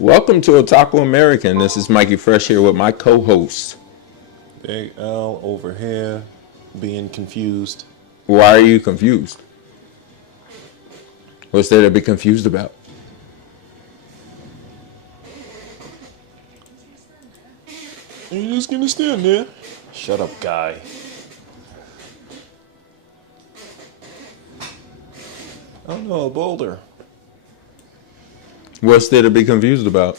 Welcome to Otaku American. This is Mikey Fresh here with my co-host. Big L over here being confused. Why are you confused? What's there to be confused about? You're just gonna stand there. Shut up, guy. Oh no, a boulder. What's there to be confused about?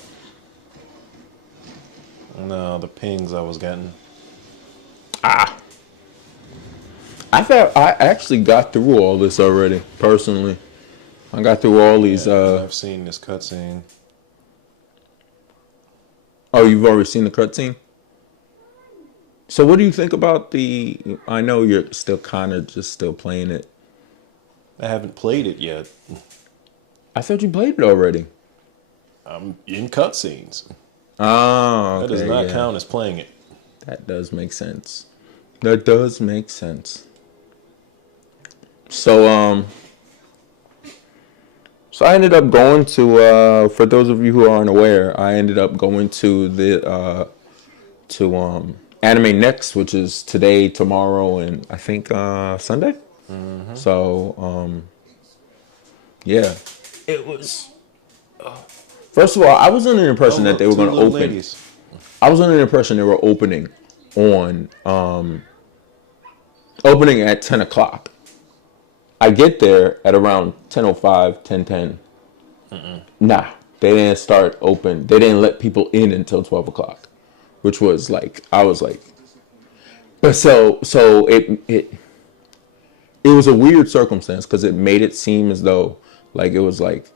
No, the pings I was getting. I thought I actually got through all this already, personally. I got through all these, I've seen this cutscene. Oh, you've already seen the cutscene? So what do you think about I know you're still kind of just still playing it. I haven't played it yet. I thought you played it already. I'm in cutscenes. Oh, okay, That does not yeah. count as playing it. That does make sense. That does make sense. So I ended up going to for those of you who aren't aware, I ended up going to the Anime Next, which is today, tomorrow, and I think Sunday. So yeah, it was. First of all, I was under the impression that they were two going to little open. ladies. I was under the impression they were opening on opening at 10 o'clock. I get there at around 10:05, 10:10. Nah, they didn't start open. They didn't let people in until 12 o'clock, which was like, I was like, but so it was a weird circumstance because it made it seem as though like it was like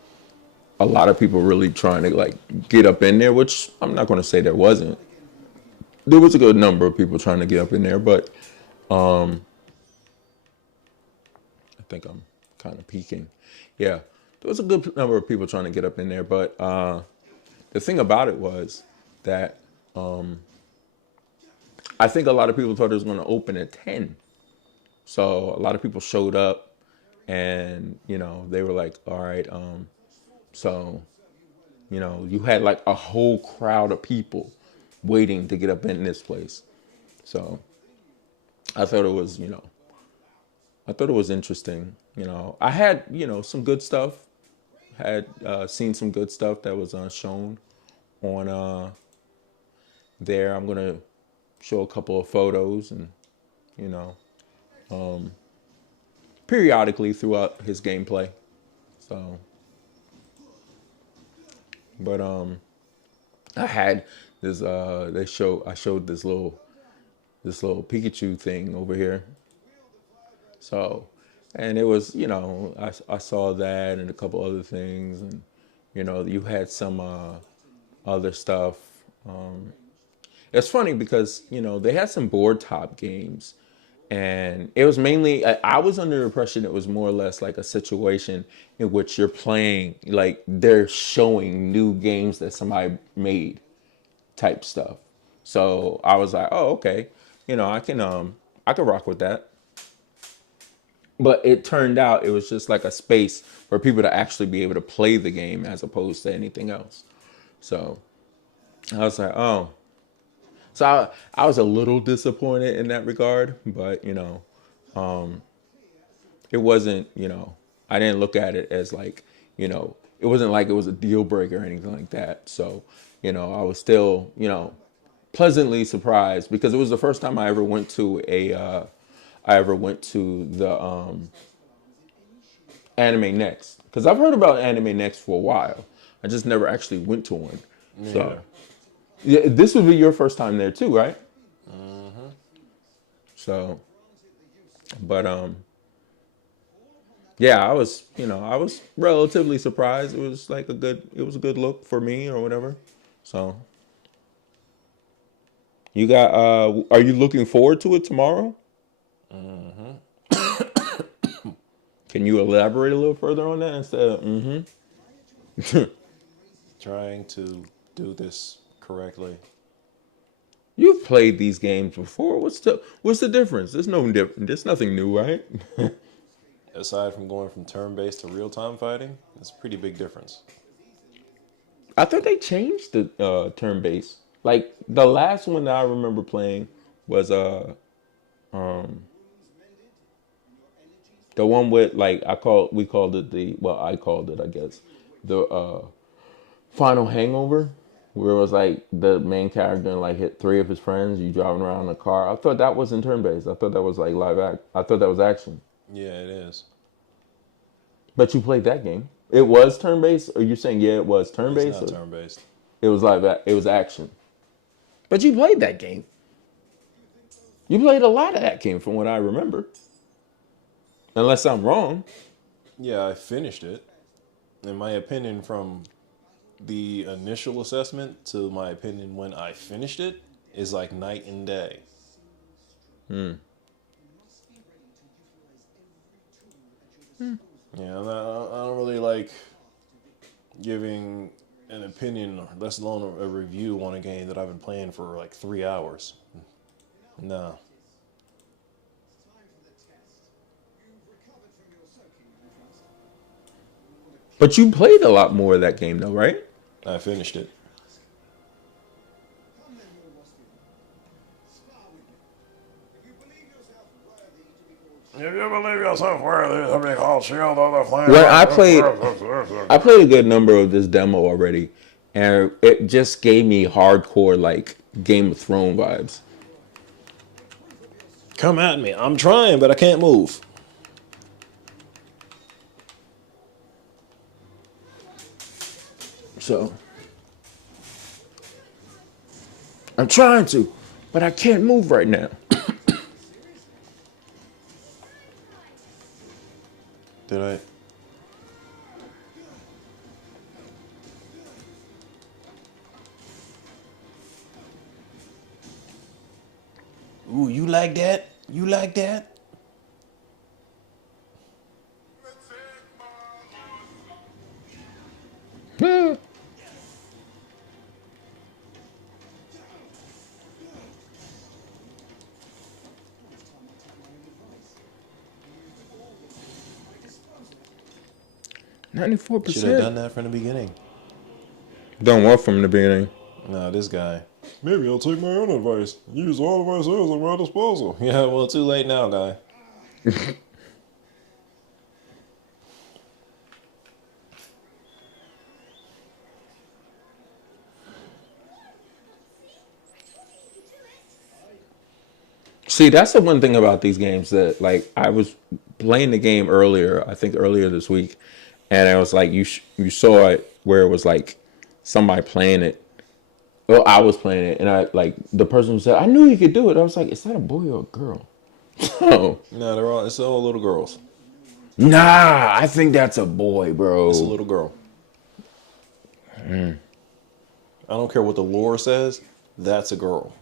a lot of people really trying to like get up in there, which I'm not going to say there wasn't. There was a good number of people trying to get up in there, but I think I'm kind of peeking. Yeah, there was a good number of people trying to get up in there, but the thing about it was that I think a lot of people thought it was going to open at 10. So a lot of people showed up and, they were like, all right, so, you had like a whole crowd of people waiting to get up in this place. So I thought it was, I thought it was interesting. I had, some good stuff. Had seen some good stuff that was shown on there. I'm gonna show a couple of photos and, you know, periodically throughout his gameplay. So, but I had this. I showed this little Pikachu thing over here. So, and it was, I saw that and a couple other things, and you had some other stuff. It's funny because they had some board top games, and it was mainly I was under the impression it was more or less like a situation in which you're playing, like they're showing new games that somebody made type stuff. So I was like, oh, okay, I can rock with that. But it turned out it was just like a space for people to actually be able to play the game as opposed to anything else. So I was like, oh. So I was a little disappointed in that regard, but it wasn't, I didn't look at it as like, it wasn't like it was a deal breaker or anything like that. So, I was still, pleasantly surprised because it was the first time I ever went to the Anime Next, because I've heard about Anime Next for a while. I just never actually went to one. So yeah, this would be your first time there too, right? So, but yeah, I was relatively surprised. It was a good look for me or whatever. So, are you looking forward to it tomorrow? Can you elaborate a little further on that instead of Trying to do this correctly. You've played these games before. What's the difference? There's nothing new, right? Aside from going from turn-based to real-time fighting, it's a pretty big difference. I thought they changed the turn based. Like the last one that I remember playing was um the one with like we called it the well I called it I guess the Final Hangover, where it was like the main character and like hit three of his friends. You driving around in a car. I thought that was in turn based. I thought that was like live act. I thought that was action. Yeah, it is. But you played that game. It was turn based, or you're saying yeah, it was turn It's based, not or turn based. it was live. It was action. But you played that game. You played a lot of that game, from what I remember. Unless I'm wrong. Yeah, I finished it. In my opinion, from the initial assessment to my opinion when I finished it is like night and day. Yeah, I don't really like giving an opinion, let alone a review on a game that I've been playing for like 3 hours. No. But you played a lot more of that game, though, right? I finished it. If you believe yourself worthy to be called shield of the flame. When I played a good number of this demo already, and it just gave me hardcore like Game of Thrones vibes. Come at me. I'm trying, but I can't move. So I'm trying to, but I can't move right now. Did I? Ooh, you like that? You like that? Hmm. 94%. Should have done that from the beginning. Don't want from the beginning. No, this guy. Maybe I'll take my own advice. Use all of my skills at my disposal. Yeah, well, too late now, guy. See, that's the one thing about these games that, like, I was playing the game earlier, I think earlier this week, and I was like, you saw it where it was like somebody playing it. Well, I was playing it, and I like the person who said, "I knew you could do it." I was like, "Is that a boy or a girl?" Oh, No, it's all little girls. nah, I think that's a boy, bro. It's a little girl. I don't care what the lore says. That's a girl.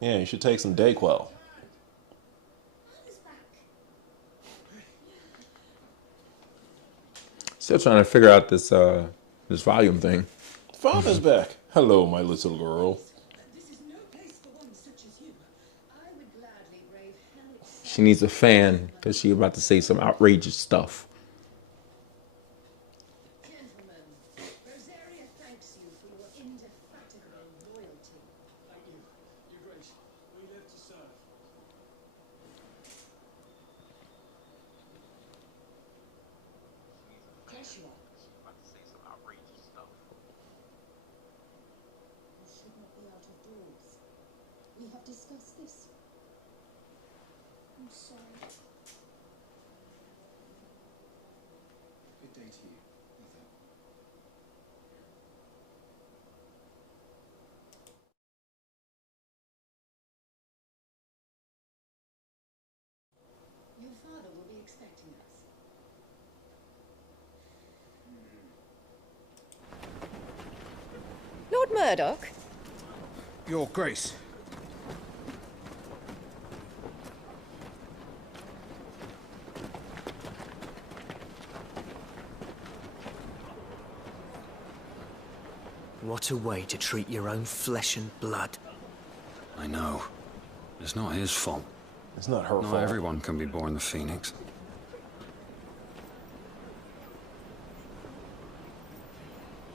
Yeah, you should take some Dayquil. Still trying to figure out this volume thing. Father's back. Hello, my little girl. She needs a fan because she about to say some outrageous stuff. We have discussed this. sorry. Good day to you, Mother. Your father will be expecting us. Lord Murdoch? Your Grace. What a way to treat your own flesh and blood. I know. It's not his fault. It's not her Not fault. everyone can be born the Phoenix.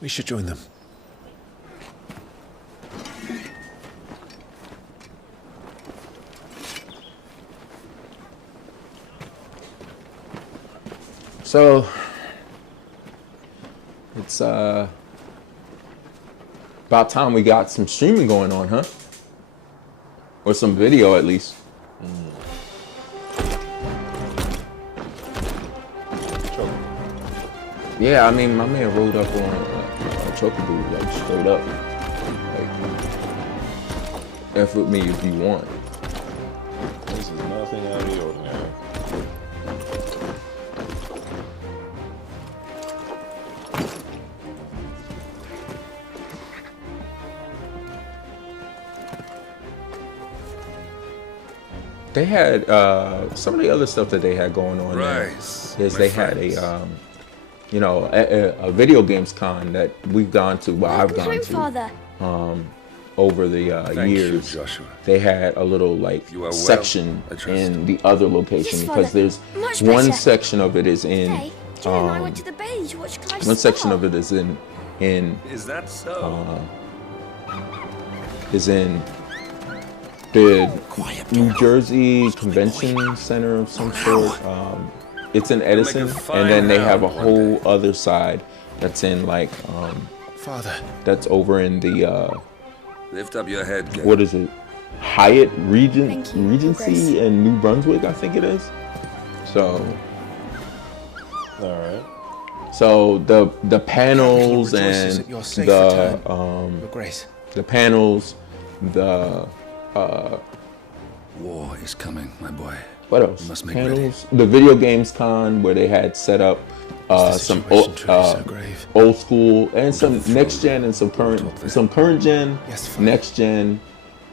We should join them. So it's about time we got some streaming going on, huh? Or some video at least. Yeah, I mean, my man rolled up on a chocobo, like straight up. Like, F with me if you want. This is nothing out of the ordinary. They had some of the other stuff that they had going on there Right, is my they had friends. a video games con that we've gone to, well, I've gone Home, to Father. over the Thank you, years. Joshua. They had a little like You are well, section I trust. in the other location Yes, because Father. there's Much one better. section of it is in Hey, Jim and I went to the bay to watch Clive one section Star. of it is in Is that so? the New Jersey Convention Center of some sort. It's in Edison, and then they have a fine whole other side that's in like Father. that's over in the Lift up your head, Gary. what is it? Hyatt Thank you, Regency Grace. in New Brunswick, I think it is. So All right. so the panels rejoices and at your safe the return, Your Grace. the panels, the War is coming, my boy. what else? You must make Panels. The video games con where they had set up some old school and some next gen and some current gen, Yes, Father. next gen,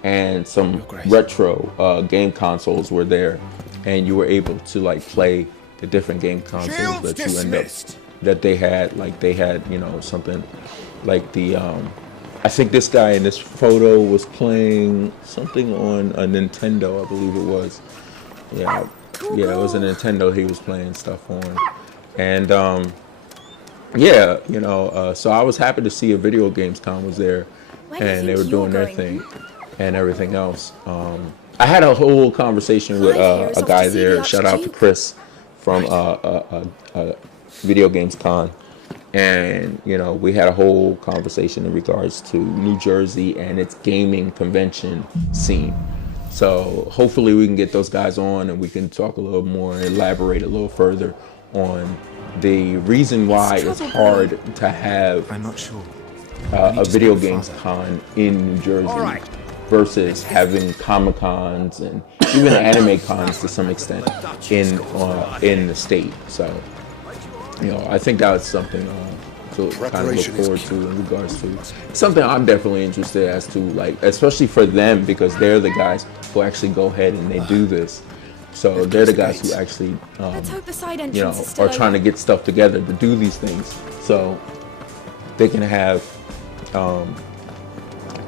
and some Your Grace. retro game consoles were there, and you were able to like play the different game consoles Shields that you end dismissed. up that they had. Like they had, something like the I think this guy in this photo was playing something on a Nintendo, I believe it was. Yeah, yeah, it was a Nintendo he was playing stuff on. And so I was happy to see a video games con was there, Where do you and they think were doing you're their going? thing and everything else. I had a whole conversation with Clive here is a off guy to see there. the Shout out to Archduke. Chris from Video Games Con. And we had a whole conversation in regards to New Jersey and its gaming convention scene. So hopefully we can get those guys on and we can talk a little more and elaborate a little further on the reason why it's hard to have I'm not sure. a video games con in New Jersey right. versus having Comic Cons and even anime cons to some extent in the state. So I think that's something to kind of look forward to in regards to something I'm definitely interested as to, like, especially for them, because they're the guys who actually go ahead and they do this. So they're the guys who actually Let's hope the side entrance is still are trying to open. get stuff together to do these things, so they can have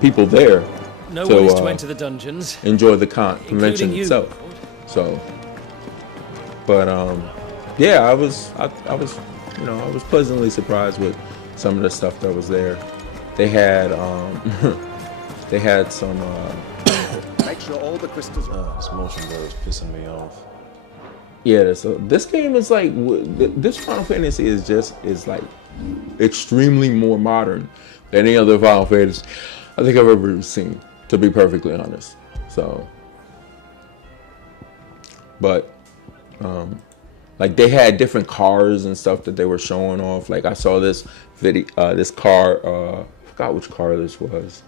people there No to, one is to enter the dungeons. enjoy the convention Including you, itself. Lord. So, but yeah, I was pleasantly surprised with some of the stuff that was there. They had they had some Make sure all the crystals are. This motion blur is pissing me off. yeah. So this game is like this Final Fantasy is like extremely more modern than any other Final Fantasy I think I've ever seen, to be perfectly honest. So but like they had different cars and stuff that they were showing off. Like I saw this video, this car, I forgot which car this was,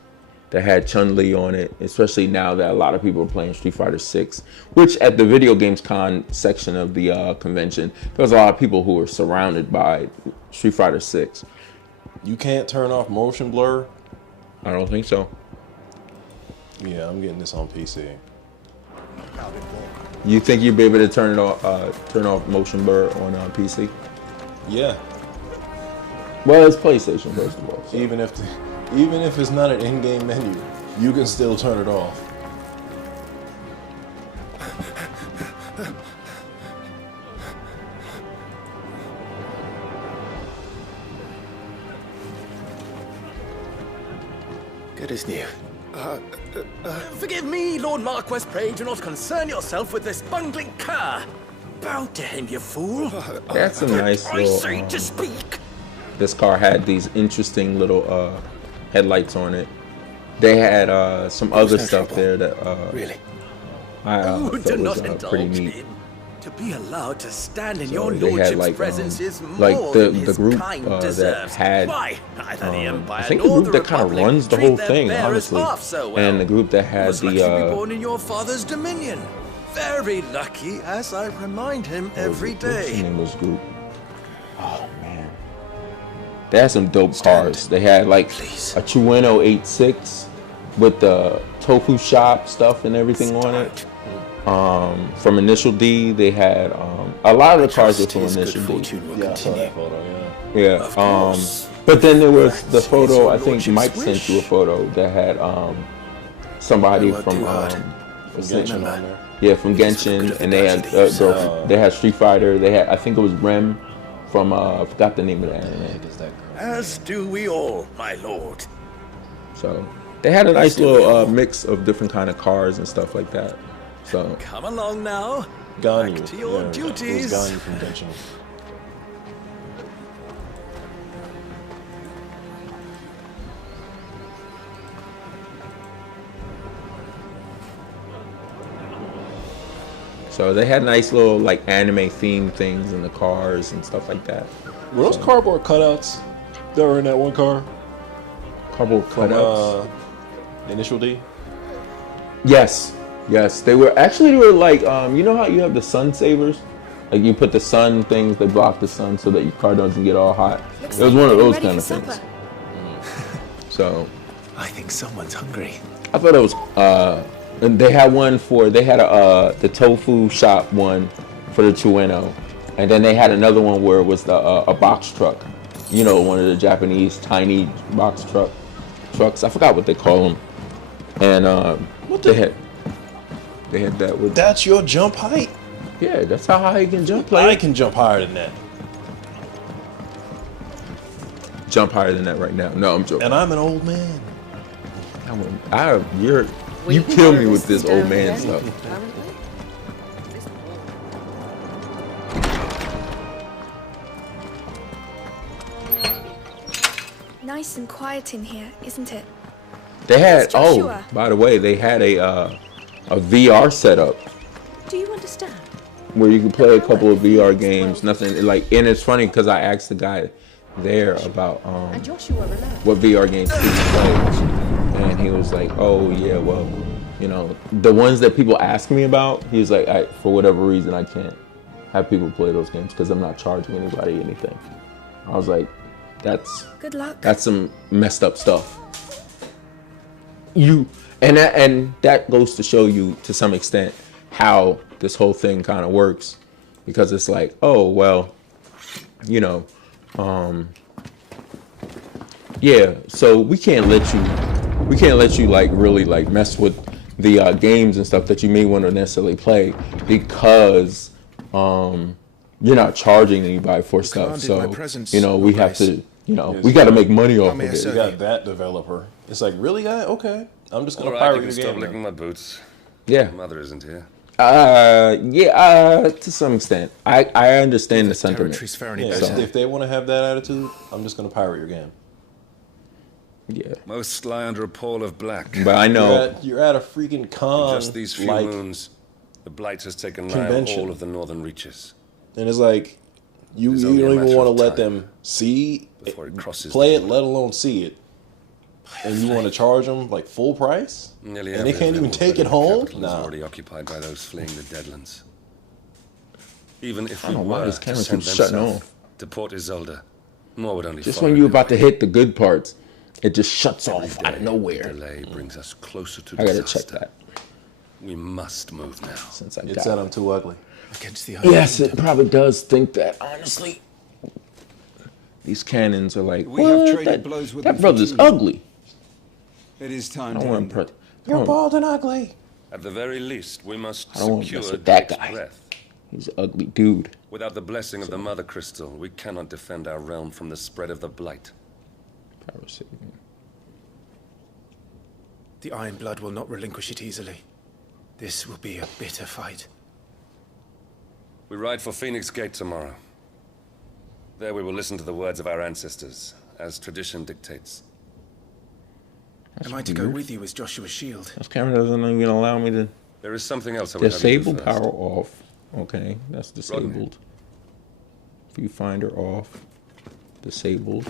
that had Chun-Li on it, especially now that a lot of people are playing Street Fighter 6, which at the Video Games Con section of the convention, there was a lot of people who were surrounded by Street Fighter 6. You can't turn off motion blur? I don't think so. Yeah, I'm getting this on PC. You think you'd be able to turn off motion blur on PC? Yeah. Well, it's PlayStation, first of all. So. Even if it's not an in-game menu, you can still turn it off. Good as new. Forgive me, Lord Marquis, pray do not concern yourself with this bungling cur. Bow to him, you fool. That's a nice I little. say to speak. This car had these interesting little headlights on it. They had some other stuff there that Really? I Oh, thought do was not pretty indulge neat. him. To be allowed to stand in So your they had lordship's like presence is more like the than his group kind that deserves. had Why, neither the Empire I think the nor group that kind of Republic runs the treat whole their thing, bearers honestly, half so well. and the group that had Was lucky to be the born in your father's dominion. Very lucky, as I remind him every what's the day. name of this group? Oh man, they had some dope cars. They had like a Trueno 86 with the tofu shop stuff and everything on it. From Initial D, they had a lot of the cars were from His good Initial D. fortune will Yeah, I saw continue. that photo, Yeah. Of course. But then there was the That is photo. your I think lordship's Mike sent wish. you a photo that had somebody I worked from too hard. yeah. what's From the Genshin name? on there. Yeah, from Because of the Genshin, good and they had advantages. they had Street Fighter. They had, I think it was Rem from I forgot the name of the anime. As do we all, my lord. So they had a nice little mix of different kind of cars and stuff like that. So Come along now. Ganyu. Back to your Yeah, duties. It was Ganyu from Genshin. so they had nice little like anime themed things in the cars and stuff like that. Were those cardboard cutouts that were in that one car Cardboard from cutouts. Initial D? Yes, they were like you know how you have the sun savers, like you put the sun things that block the sun so that your car doesn't get all hot. Looks It was like one of getting those ready kind for of things. supper. So I think someone's hungry. I thought it was and they had one for the tofu shop one for the Trueno, and then they had another one where it was a box truck, you know, one of the Japanese tiny box trucks. I forgot what they call them, and they had that with That's your jump height? yeah, that's how high you can jump. I Like can jump higher than that. jump higher than that right now. No, I'm joking. And I'm an old man. You kill me with this old man stuff. Nice and quiet in here, isn't it? They had That's Joshua. by the way, they had a VR setup Do you understand? where you could play a couple of VR games. Nothing like, and it's funny because I asked the guy there about Joshua alone. what VR games he play, and he was like, "Oh yeah, well, you know, the ones that people ask me about." He was like, "For whatever reason, I can't have people play those games because I'm not charging anybody anything." I was like, "That's Good luck. some messed up stuff." And that goes to show you to some extent how this whole thing kind of works, because it's like, oh well, you know, yeah, so we can't let you like really like mess with the games and stuff that you may want to necessarily play because you're not charging anybody for stuff. Commanded So my presence, you know, we Your have Grace. to, you know, we got to make money off of may I it. serve You got that developer. It's like, really, guy? Okay. I'm just going to All right, you pirate can your stop game. licking now. my boots. Yeah. Mother isn't here. Yeah, to some extent. I understand the sentiment. Territory's fair any Yeah, better. if they want to have that attitude, I'm just going to pirate your game. Yeah. Most lie under a pall of black. But I know You're at a freaking con. Just these few like, moons. The Blight has taken convention. all of the northern reaches. And it's like, you There's don't only a even matter want to of let time them see before it crosses play the it, let alone see it. And you want to charge them like full price? Nearly And they every can't even available take bit it of home? capital is Nah. already occupied by those fleeing the Deadlands. Even if I we don't know why were this to camera send keeps them shutting south off. to Port Isolde, more would only Just follow when you're anyway. about to hit the good parts, it just shuts Every off out day, of nowhere. delay brings us closer to I gotta disaster. check that We must move now. since I It got said it. I'm too ugly. Against the Yes, it probably does think that, honestly. These cannons are like, We have what? traded blows with That them for brother's 2 ugly. It is I time don't to want end to. it. You're bald and ugly. At the very least, we must I don't want to secure mess with that Drake's guy. breath. He's an ugly dude. Without the blessing of the Mother Crystal, we cannot defend our realm from the spread of the Blight. Power saving. The Iron Blood will not relinquish it easily. This will be a bitter fight. We ride for Phoenix Gate tomorrow. There we will listen to the words of our ancestors, as tradition dictates. Am I to go with you as Joshua's shield? This camera doesn't even allow me to There is something else I would have you do disable first. power off. Okay, that's disabled. Viewfinder off. Disabled.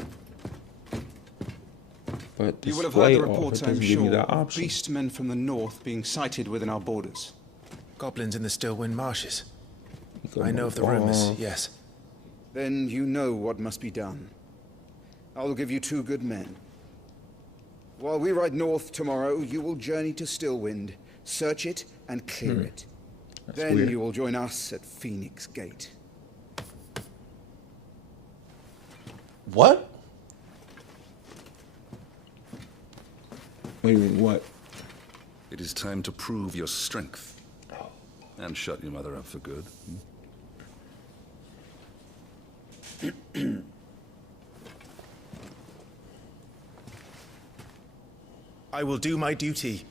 But You will have heard display the off. reports, It I'm doesn't give me sure, that of option. beastmen from the north being sighted within our borders. Goblins in the Stillwind marshes. Go I know of the off. rumors, yes. Then you know what must be done. I will give you 2 good men. While we ride north tomorrow, you will journey to Stillwind, search it, and clear it. That's Then weird. you will join us at Phoenix Gate. What? Wait a minute, what? It is time to prove your strength. And shut your mother up for good. I will do my duty,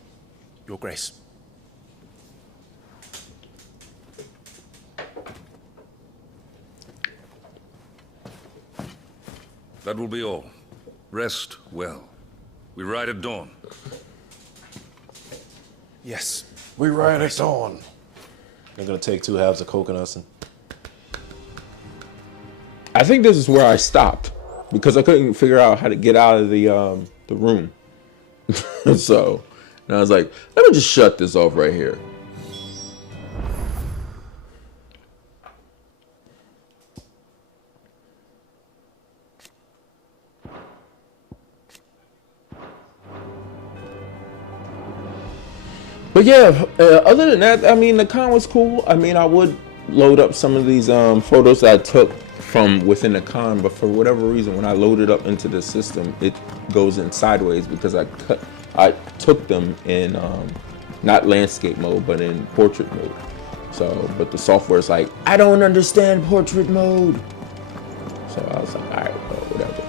Your Grace. That will be all. Rest well. We ride at dawn. Yes. We ride at dawn. I'm gonna take 2 halves of coconuts and I think this is where I stopped because I couldn't figure out how to get out of the room. So, and I was like, let me just shut this off right here. But yeah, other than that, I mean, the con was cool. I mean, I would load up some of these photos that I took from within the con, but for whatever reason, when I load it up into the system, it goes in sideways because I took them in not landscape mode, but in portrait mode. So, but the software is like, I don't understand portrait mode. So I was like, all right, well, whatever.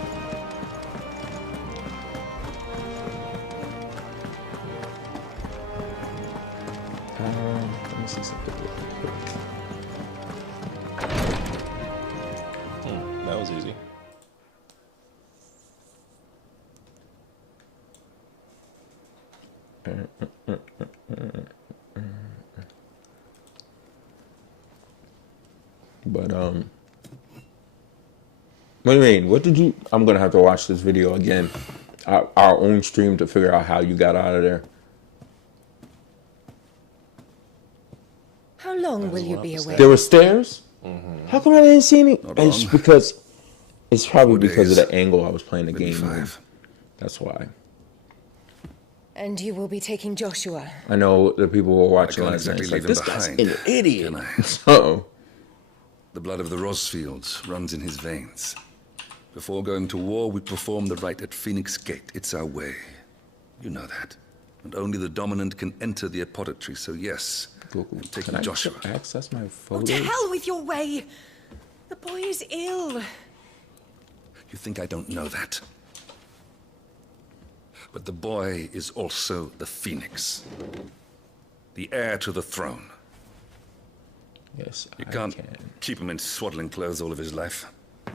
Let me see something real quick. that was easy. But what do you mean? What did you? I'm gonna have to watch this video again, our own stream, to figure out how you got out of there. How long will you be away? There were stairs. How come I didn't see any? Not It's long. because it's probably 4 because of days. the angle I was playing the Maybe game. 5. That's why. And you will be taking Joshua. I know the people were watching can't last night. exactly It's like, leave this him guy's behind, an idiot. can I? So The blood of the Rosfields runs in his veins. Before going to war, we perform the rite at Phoenix Gate. It's our way. You know that. And only the dominant can enter the apothecary, so yes, I'm taking can I Joshua. access my Oh, photos? to hell with your way! The boy is ill. You think I don't know that? But the boy is also the Phoenix. The heir to the throne. Yes, You I can't can. keep him in swaddling clothes all of his life. I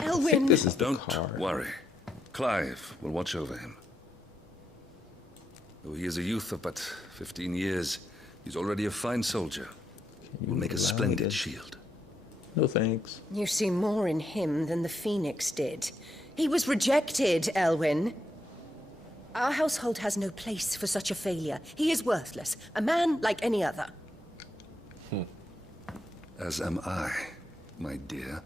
Elwyn. think this is the Don't card. worry. Clive will watch over him. Though he is a youth of but 15 years, He's already a fine soldier. Will make a splendid shield. No thanks. You see more in him than the Phoenix did. He was rejected, Elwyn. Our household has no place for such a failure. He is worthless. A man like any other. As am I, my dear.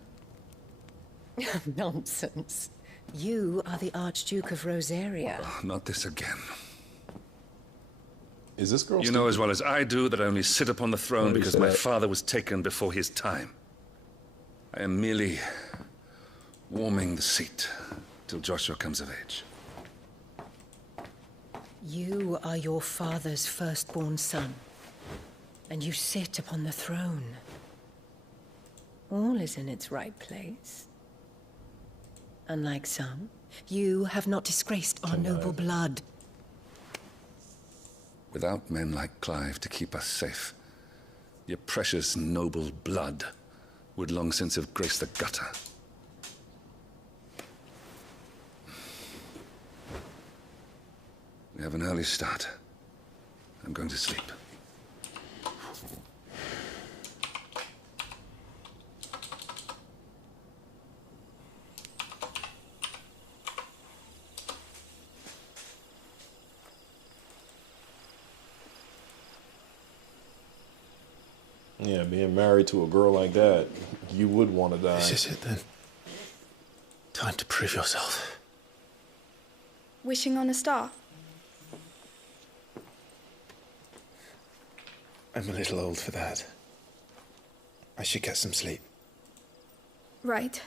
Nonsense. You are the Archduke of Rosaria. Oh, not this again. Is this girl? You know as well as I do that I only sit upon the throne because my that? father was taken before his time. I am merely warming the seat till Joshua comes of age. You are your father's firstborn son, and you sit upon the throne. All is in its right place. Unlike some, you have not disgraced our noble blood. Without men like Clive to keep us safe, your precious noble blood would long since have graced the gutter. We have an early start. I'm going to sleep. Yeah, being married to a girl like that, you would want to die. This is it then. Time to prove yourself. Wishing on a star? I'm a little old for that. I should get some sleep. Right.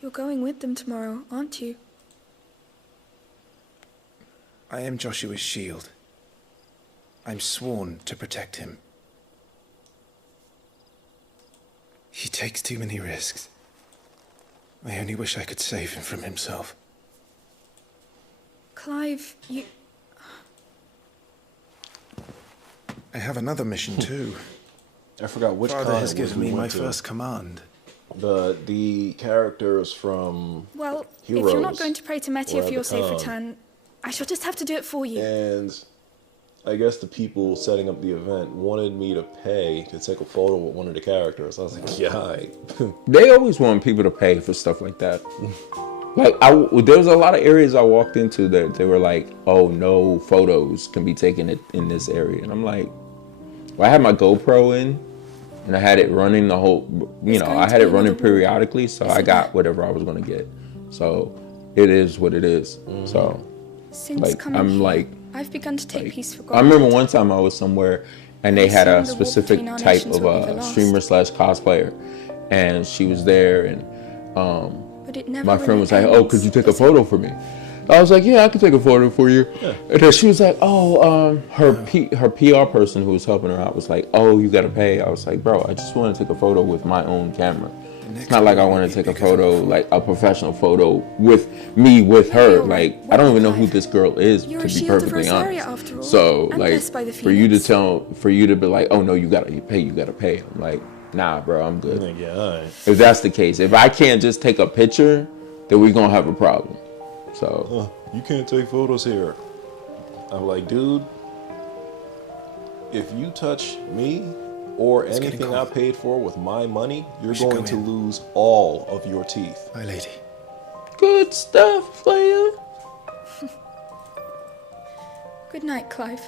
You're going with them tomorrow, aren't you? I am Joshua's shield. I'm sworn to protect him. He takes too many risks. I only wish I could save him from himself. Clive, you... I have another mission too. I forgot which Father con has it was given we me my went to. first command. But the characters from Well, Heroes if you're not going to pray to were Metia at for the your safe con. return, I shall just have to do it for you. And I guess the people setting up the event wanted me to pay to take a photo with one of the characters. I was like, yeah, all right. They always want people to pay for stuff like that. Like, there was a lot of areas I walked into that they were like, oh, no photos can be taken in this area. And I'm like, well, I had my GoPro in, and I had it running the whole, I had it running periodically, so I got whatever I was going to get. So it is what it is. So, Since like, coming I'm here, like, I've begun to take peace for I granted. remember one time I was somewhere and they had a specific type of streamer / cosplayer, and she was there, and But it never my friend really was like, ends, "Oh, could you take a does it? photo for me?" I was like, "Yeah, I can take a photo for you." Yeah. And then she was like, "Oh, her PR person who was helping her out was like, oh, you gotta pay." I was like, "Bro, I just want to take a photo with my own camera. It's not like I want to take a photo, like a professional photo with me with her. Like, I don't even know who this girl is, to be perfectly honest. So, like, for you to be like, oh no, you gotta pay. I'm like, nah, bro, I'm good. Yeah, all right. If that's the case, if I can't just take a picture, then we're gonna have a problem. So you can't take photos here. I'm like, dude, if you touch me or anything I paid for with my money, you're going to lose all of your teeth. My lady. Good stuff, player. Good night, Clive.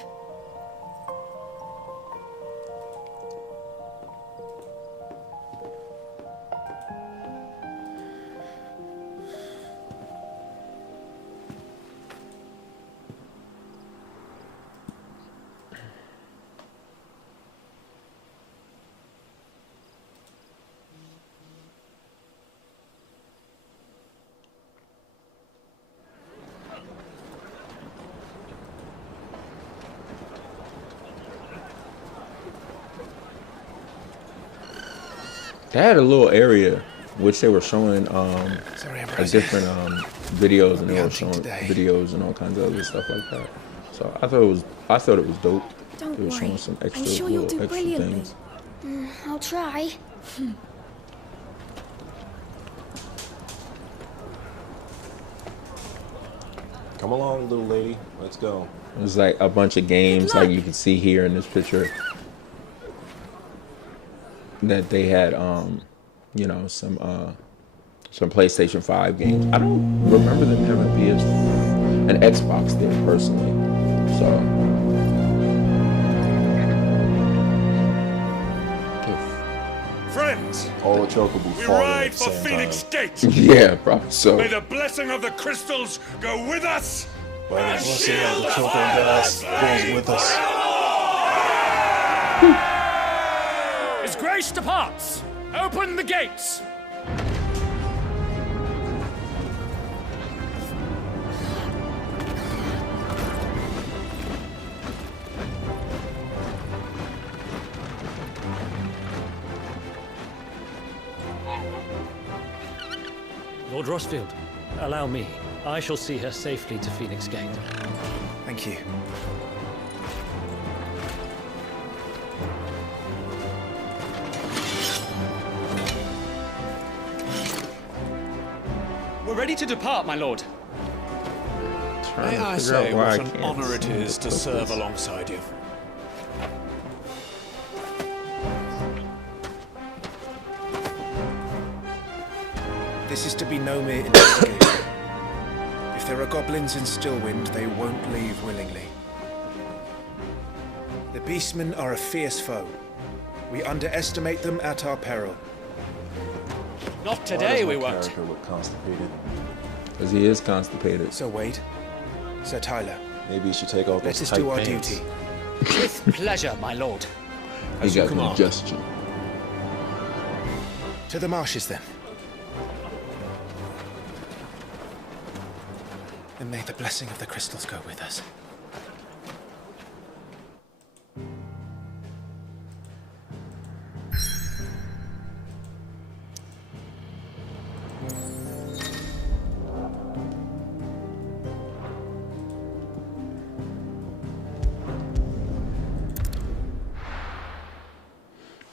They had a little area which they were showing different videos, and they were showing videos and all kinds of other stuff like that. So I thought it was dope. Don't they were worry. showing some extra I'm sure you'll do little extra brilliantly. things. I'll try. Come along, little lady. Let's go. There's like a bunch of games like you can see here in this picture that they had you know, some PlayStation 5 games. I don't remember them having an Xbox there personally. So Friends, all the chocobo we falling ride at the for same Phoenix time. Gate. yeah, probably so. May the blessing of the crystals go with us. By the blessing of the choco gas goes with us. His grace departs. Open the gates. Lord Rossfield, allow me. I shall see her safely to Phoenix Gate. Thank you. We're ready to depart, my lord. May I say what an honor it is to serve alongside you. This is to be no mere investigation. If there are goblins in Stillwind, they won't leave willingly. The Beastmen are a fierce foe. We underestimate them at our peril. Not today, we won't. Character look constipated. Because he is constipated. So Wade, Sir Tyler, maybe you should take off let those us tight do our pants. duty. With pleasure, my lord. He As you got command. congestion. To the marshes, then. And may the blessing of the crystals go with us.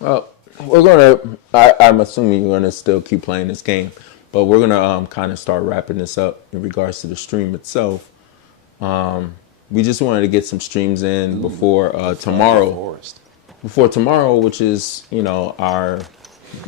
Well, we're gonna. I'm assuming you're gonna still keep playing this game, but we're gonna kind of start wrapping this up in regards to the stream itself. We just wanted to get some streams in before tomorrow. Before tomorrow, which is our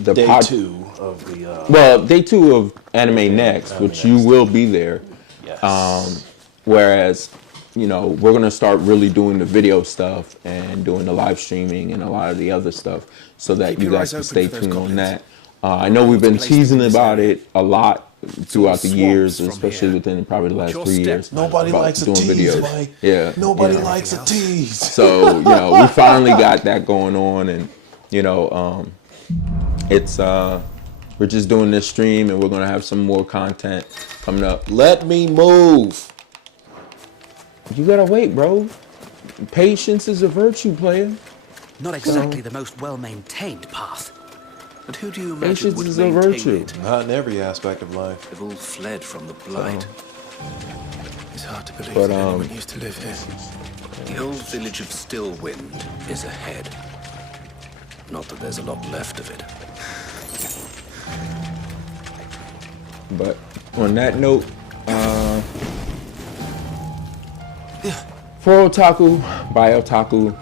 Day 2 of the. Well, day 2 of Anime Next, which you will be there. Yes. Whereas, we're gonna start really doing the video stuff and doing the live streaming and a lot of the other stuff, so that you guys can stay tuned on that. I know we've been teasing about it a lot throughout the years, especially within probably the last 3 years. Nobody likes a tease, Mike. Yeah. Nobody likes a tease. So, we finally got that going on, and it's we're just doing this stream, and we're gonna have some more content coming up. Let me move. You gotta wait, bro. Patience is a virtue, player. Not exactly the most well-maintained path. But who do you imagine Patience would is a maintain virtue. it? Not in every aspect of life. They've all fled from the blight. It's hard to believe But, that anyone used to live here. The old village of Stillwind is ahead. Not that there's a lot left of it. But on that note, for Otaku, by Otaku,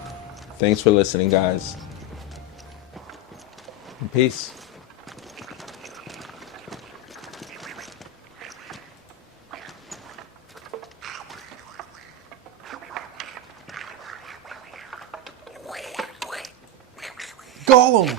thanks for listening, guys. Peace. Gollum!